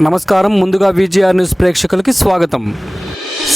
నమస్కారం. ముందుగా VGR news ప్రేక్షకులకి స్వాగతం.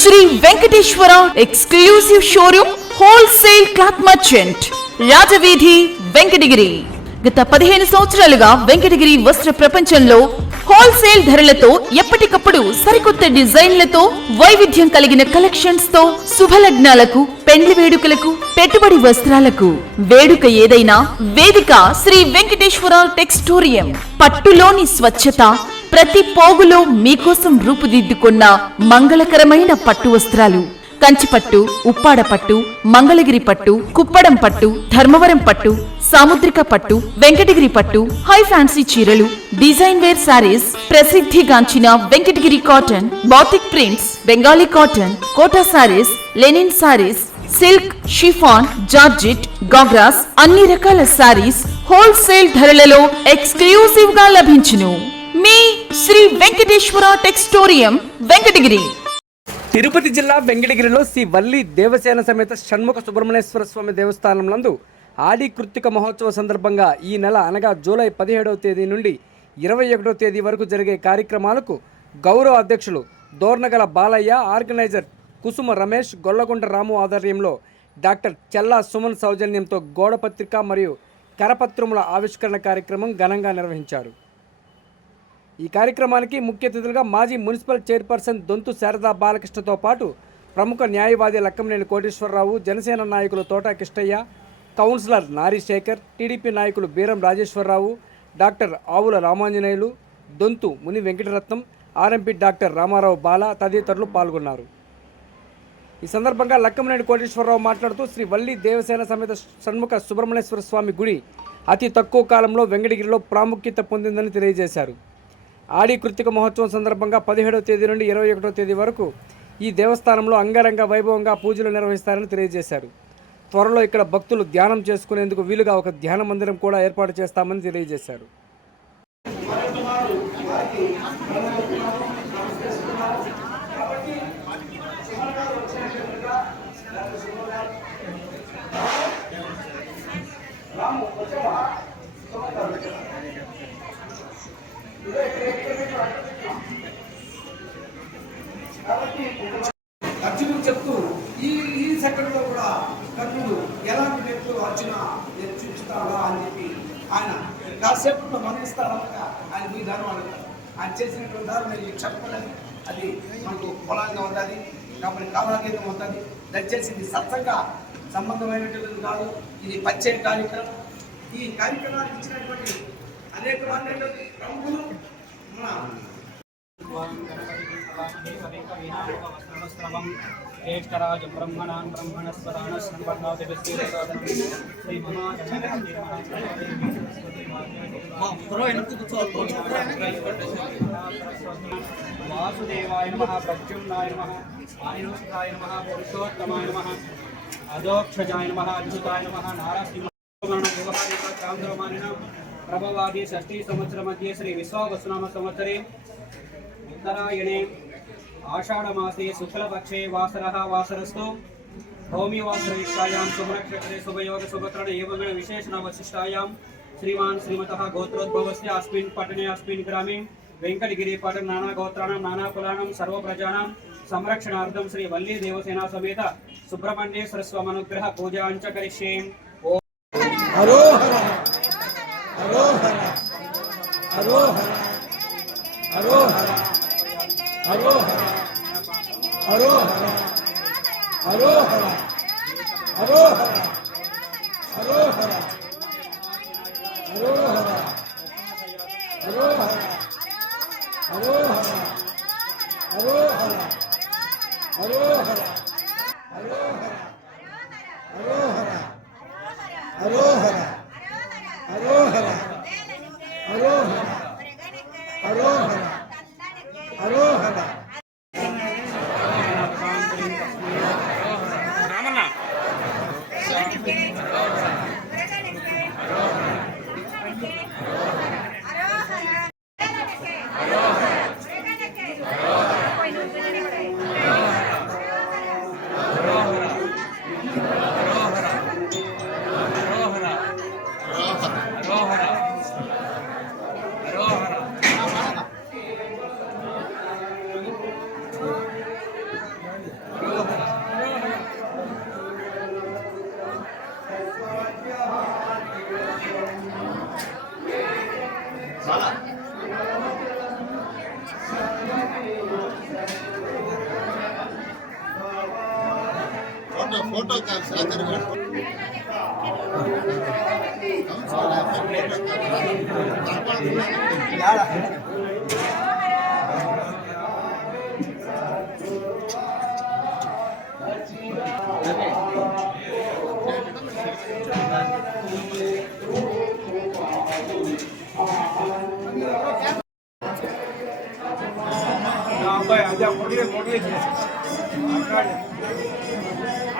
Shri Venkateswara exclusive showroom wholesale cloth merchant Rajaveedhi Venkatagiri. గత పదిహేను సంవత్సరాలుగా వెంకటగిరి వస్త్ర ప్రపంచంలో హోల్సేల్ ధరలతో ఎప్పటికప్పుడు సరికొత్త డిజైన్లతో వైవిధ్యం కలిగిన కలెక్షన్స్తో శుభలగ్నాలకు పెండ్లి వేడుకలకు పెట్టుబడి వస్త్రాలకు. వేడుక ఏదైనా వేదిక శ్రీ వెంకటేశ్వర టెక్స్టోరియం. పట్టులోని స్వచ్ఛత ప్రతి పోగులో మీకోసం రూపుదిద్దుకున్న మంగళకరమైన పట్టు వస్త్రాలు. కంచిపట్టు ఉప్పాడ పట్టు మంగళగిరి పట్టు కుప్పడం పట్టు ధర్మవరం పట్టు సాముద్రిక పట్టు వెంకటగిరి పట్టు హై ఫ్యాన్సీ చీరలు డిజైన్ వేర్ సారీస్ ప్రసిద్ధిగాంచిన Venkatagiri cotton batik prints Bengali cotton Kota saris linen saris silk chiffon georgette ghagras అన్ని రకాల సారీస్ హోల్సేల్ ధరలలో ఎక్స్క్లూసివ్గా లభించును. మీ శ్రీ వెంకటేశ్వర టెక్స్టోరియం వెంకటగిరి. తిరుపతి జిల్లా వెంకటగిరిలో శ్రీ వల్లి దేవసేన సమేత షణ్ముఖ సుబ్రహ్మణ్యేశ్వర స్వామి దేవస్థానం నందు ఆడి కృత్తిక మహోత్సవ సందర్భంగా ఈ నెల అనగా జూలై పదిహేడవ తేదీ నుండి ఇరవై ఒకటవ తేదీ వరకు జరిగే కార్యక్రమాలకు గౌరవ అధ్యక్షులు దోర్నగల బాలయ్య ఆర్గనైజర్ కుసుమ రమేష్ గొల్లకొండ రాము ఆధ్వర్యంలో డాక్టర్ చెల్లా సుమన్ సౌజన్యంతో గోడపత్రిక మరియు కరపత్రముల ఆవిష్కరణ కార్యక్రమం ఘనంగా నిర్వహించారు. ఈ కార్యక్రమానికి ముఖ్య అతిథులుగా మాజీ మున్సిపల్ చైర్పర్సన్ దొంతు శారదా బాలకృష్ణతో పాటు ప్రముఖ న్యాయవాది లక్కంనేని కోటేశ్వరరావు జనసేన నాయకులు తోటా కిష్టయ్య కౌన్సిలర్ నారీ శేఖర్ టీడీపీ నాయకులు బీరం రాజేశ్వరరావు డాక్టర్ ఆవుల రామాంజనేయులు దొంతు ముని వెంకటరత్నం ఆర్ఎంపీ డాక్టర్ రామారావు బాల తదితరులు పాల్గొన్నారు. ఈ సందర్భంగా లక్కంనేని కోటేశ్వరరావు మాట్లాడుతూ శ్రీ వల్లి దేవసేన సమేత షణ్ముఖ సుబ్రహ్మణ్యేశ్వర స్వామి గుడి అతి తక్కువ కాలంలో వెంకటగిరిలో ప్రాముఖ్యత పొందిందని తెలియజేశారు. ఆడి కృతిక మహోత్సవం సందర్భంగా పదిహేడవ తేదీ నుండి ఇరవై ఒకటో తేదీ వరకు ఈ దేవస్థానంలో అంగరంగ వైభవంగా పూజలు నిర్వహిస్తారని తెలియజేశారు. త్వరలో ఇక్కడ భక్తులు ధ్యానం చేసుకునేందుకు వీలుగా ఒక ధ్యాన మందిరం కూడా ఏర్పాటు చేస్తామని తెలియజేశారు. అర్జునుడు చెప్తూ ఈ ఈ సెకండ్లో కూడా కర్ణుడు ఎలాంటి వ్యక్తులు అర్జున నేను చూపిస్తాడా అని చెప్పి ఆయన కాసేపట్లో మరణిస్తాడనక ఆయన మీ ధర్మం అడుగుతారు ఆయన చేసినటువంటి ధర్మం నేను చెప్పలేదు అది మనకు పొలంగా ఉంటుంది కాబట్టి కాలాతీతం ఉంటుంది దయచేసి ఇది సత్సంగా సంబంధమైనటువంటిది కాదు. ఇది పచ్చే కార్యక్రమం. ఈ కార్యక్రమానికి ఇచ్చినటువంటి అనేక మంది రంగులు ేష్టరాజ బ్రహ్మణాన్ బ్రహ్మణస్వరాణ వాసుదేవాయ నమ ప్రత్యుమ్నాయ నమ ఆయుష్కాయ నమ పురుషోత్తమాయ నమ అదోక్షజాయ నమ అద్భుతాయ నమ నారాసింహ ప్రభవాది షష్ఠి సంవత్సర మధ్య శ్రీ విశ్వావసునామ సంవత్సరే. ఉత్తరాయణే ఆషాఢమాసే శుక్లపక్షే వాసర వాసరస్తు భౌమివాసరయుక్తాయాం శుభ్రక్షత్రే శుభయోగ శుభకరణ ఏవమైన విశేషణవశిష్టాయాం. శ్రీమాన్ శ్రీమతः గోత్రోద్భవस्य अस्मिन् पटने अस्मिन् ग्रामे वेङ्कटगिरिपटं नानागोत्राणां नानाकुलानां सर्वप्रजानां संरक्षणार्थं श्रीवल्लीदेवसेना समेत सुब्रह्मण्येश्वरस्वामनुग्रह पूजाञ्च करिष्ये అరోహర అరోహర అరోహర అరోహర అరోహర అరోహర అరోహర అరోహర అరోహర అరోహర అరోహర అరోహర అరోహర ఫోటో ఫోటో కాదు సాగర్ గారు నా అబ్బాయి అదే పొడిగే పొడిగే చేసి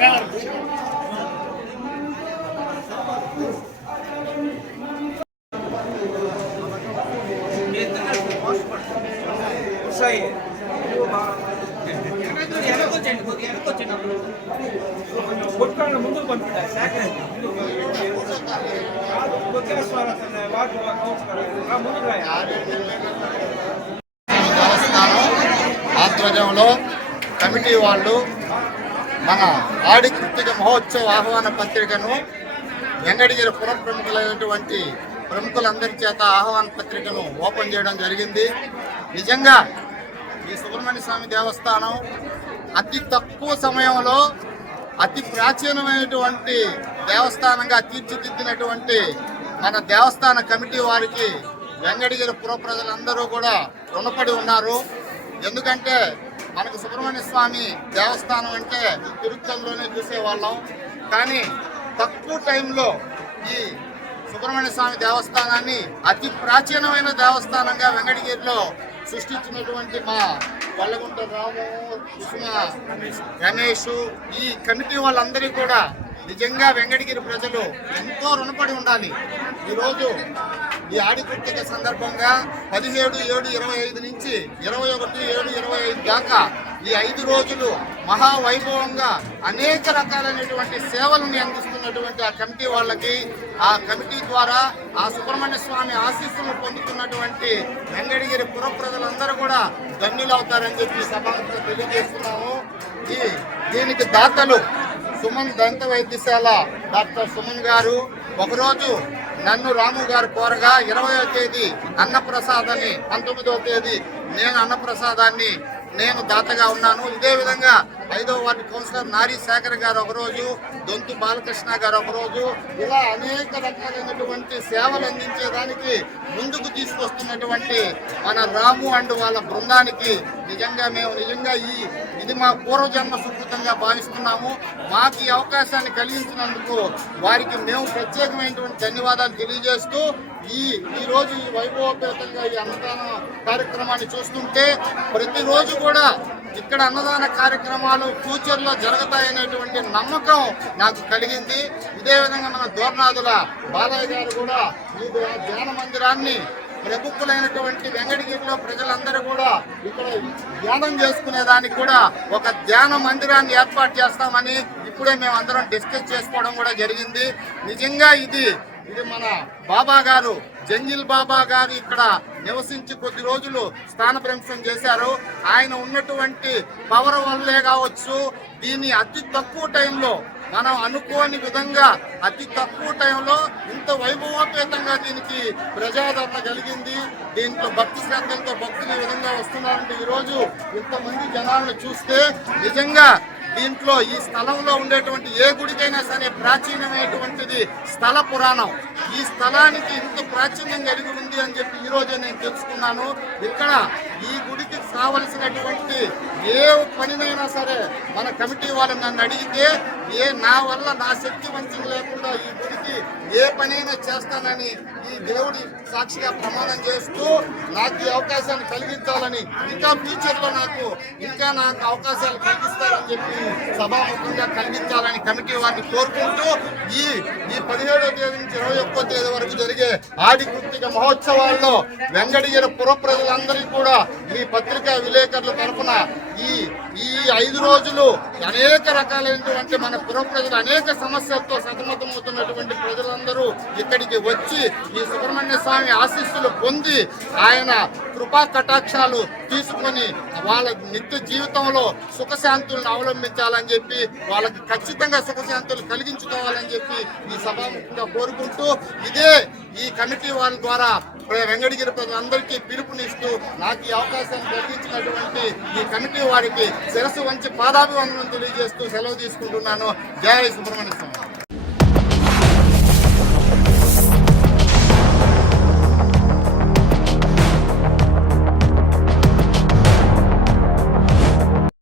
రాదు దేవస్థానం ఆధ్వర్యంలో కమిటీ వాళ్ళు మన ఆడి కృతిక మహోత్సవ ఆహ్వాన పత్రికను వెంగడగిరి పుర ప్రముఖులైనటువంటి ప్రముఖులందరి చేత ఆహ్వాన పత్రికను ఓపెన్ చేయడం జరిగింది. నిజంగా ఈ సుబ్రహ్మణ్య స్వామి దేవస్థానం అతి తక్కువ సమయంలో అతి ప్రాచీనమైనటువంటి దేవస్థానంగా తీర్చిదిద్దినటువంటి మన దేవస్థాన కమిటీ వారికి వెంగడగిరి పుర ప్రజలందరూ కూడా రుణపడి ఉన్నారు. ఎందుకంటే మనకు సుబ్రహ్మణ్య స్వామి దేవస్థానం అంటే తిరుత్తల్లోనే చూసేవాళ్ళం. కానీ తక్కువ టైంలో ఈ సుబ్రహ్మణ్య స్వామి దేవస్థానాన్ని అతి ప్రాచీనమైన దేవస్థానంగా వెంకటగిరిలో సృష్టించినటువంటి మా వల్లగుంట రాము కుసుమ రమేష్ ఈ కమిటీ వాళ్ళందరికీ కూడా నిజంగా వెంకటగిరి ప్రజలు ఎంతో రుణపడి ఉండాలి. ఈరోజు ఈ ఆడిపుట్టిక సందర్భంగా పదిహేడు ఏడు ఇరవై ఐదు నుంచి ఇరవై ఒకటి ఏడు ఇరవై ఐదు దాకా ఈ ఐదు రోజులు మహావైభవంగా అనేక రకాలైనటువంటి సేవలను అందిస్తున్నటువంటి ఆ కమిటీ వాళ్ళకి ఆ కమిటీ ద్వారా ఆ సుబ్రహ్మణ్య స్వామి ఆశీస్సులు పొందుతున్నటువంటి వెంగడగిరి పుర ప్రజలందరూ కూడా ధన్యులవుతారని చెప్పి సభకు తెలియజేస్తున్నాము. ఈ దీనికి దాతలు సుమన్ దంత వైద్యశాల డాక్టర్ సుమన్ గారు. ఒకరోజు నన్ను రాము గారు కోరగా ఇరవయో తేదీ అన్నప్రసాదాన్ని పంతొమ్మిదవ తేదీ నేను అన్నప్రసాదాన్ని నేను దాతగా ఉన్నాను. ఇదే విధంగా ఐదో వార్డు కౌన్సిలర్ నారీ శేఖర్ గారు ఒకరోజు దొంతు బాలకృష్ణ గారు ఒకరోజు ఇలా అనేక రకాలైనటువంటి సేవలు అందించేదానికి ముందుకు తీసుకొస్తున్నటువంటి మన రాము అండ్ వాళ్ళ బృందానికి నిజంగా మేము నిజంగా ఈ ఇది మా పూర్వజన్మ సుకృతంగా భావిస్తున్నాము. మాకు ఈ అవకాశాన్ని కలిగించినందుకు వారికి మేము ప్రత్యేకమైనటువంటి ధన్యవాదాలు తెలియజేస్తూ ఈ ఈరోజు ఈ వైభవపేతంగా ఈ అన్నదాన కార్యక్రమాన్ని చూస్తుంటే ప్రతిరోజు కూడా ఇక్కడ అన్నదాన కార్యక్రమాలు ఫ్యూచర్లో జరుగుతాయనేటువంటి నమ్మకం నాకు కలిగింది. ఇదే విధంగా మన దోర్నాథుల బాలయ్య గారు కూడా ఈ ధ్యాన మందిరాన్ని ప్రముఖులైనటువంటి వెంకటగిరిలో ప్రజలందరూ కూడా ఇక్కడ ధ్యానం చేసుకునే దానికి కూడా ఒక ధ్యాన మందిరాన్ని ఏర్పాటు చేస్తామని ఇప్పుడే మేము అందరం డిస్కస్ చేసుకోవడం కూడా జరిగింది. నిజంగా ఇది ఇది మన బాబా గారు జంజిల్ బాబా గారు ఇక్కడ నివసించి కొద్ది రోజులు స్థానభ్రంశం చేశారు. ఆయన ఉన్నటువంటి పవర్ వల్లే కావచ్చు దీన్ని అతి తక్కువ టైంలో మనం అనుకోని విధంగా అతి తక్కువ టైంలో ఇంత వైభవోపేతంగా దీనికి ప్రజాదరణ కలిగింది. దీంట్లో భక్తి శ్రద్ధలతో భక్తులు ఈ విధంగా వస్తున్నారంటే ఈరోజు ఇంతమంది జనాలను చూస్తే నిజంగా దీంట్లో ఈ స్థలంలో ఉండేటువంటి ఏ గుడికైనా సరే ప్రాచీనమైనటువంటిది స్థల పురాణం. ఈ స్థలానికి ఇంత ప్రాచీన్యం కలిగి ఉంది అని చెప్పి ఈరోజే నేను తెలుసుకున్నాను. ఇక్కడ ఈ గుడికి కావలసినటువంటి ఏ పనినైనా సరే మన కమిటీ వాళ్ళు నన్ను అడిగితే ఏ నా వల్ల నా శక్తి వంచన లేకుండా ఈ గుడికి ఏ పనైనా చేస్తానని ఈ దేవుడి సాక్షిగా ప్రమాణం చేస్తూ నాకు ఈ అవకాశాన్ని కలిగించాలని ఇంకా ఫ్యూచర్లో నాకు ఇంకా నాకు అవకాశాలు కలిగిస్తారని చెప్పి సభాముఖంగా కలిగించాలని కమిటీ వారిని కోరుకుంటూ ఈ ఈ పదిహేడో తేదీ నుంచి ఇరవై ఒక్కో తేదీ వరకు జరిగే ఆడి కృత్తిక మహోత్సవాల్లో వెంగడిగిన పుర ప్రజలందరికీ కూడా మీ పత్రికా విలేకరుల తరఫున ఈ ఈ ఐదు రోజులు అనేక రకాలైనటువంటి మన పుర ప్రజలు అనేక సమస్యలతో సతమతమవుతున్నటువంటి ప్రజలందరూ ఇక్కడికి వచ్చి ఈ సుబ్రహ్మణ్య స్వామి ఆశీస్సులు పొంది ఆయన కృపా కటాక్షాలు తీసుకొని వాళ్ళ నిత్య జీవితంలో సుఖశాంతులను అవలంబించాలని చెప్పి వాళ్ళకి ఖచ్చితంగా సుఖశాంతులు కలిగించుకోవాలని చెప్పి ఈ సభాముఖంగా కోరుకుంటూ ఇదే ఈ కమిటీ వాళ్ళ ద్వారా వెంగడగిరి ప్రజలందరికీ పిలుపునిస్తూ నాకు ఈ అవకాశాన్ని కలిగించినటువంటి ఈ కమిటీ వారికి శిరస్సు వంచి పాదాభివందనం తెలియజేస్తూ సెలవు తీసుకుంటున్నాను. జయ సుబ్రహ్మణ్య స్వామి.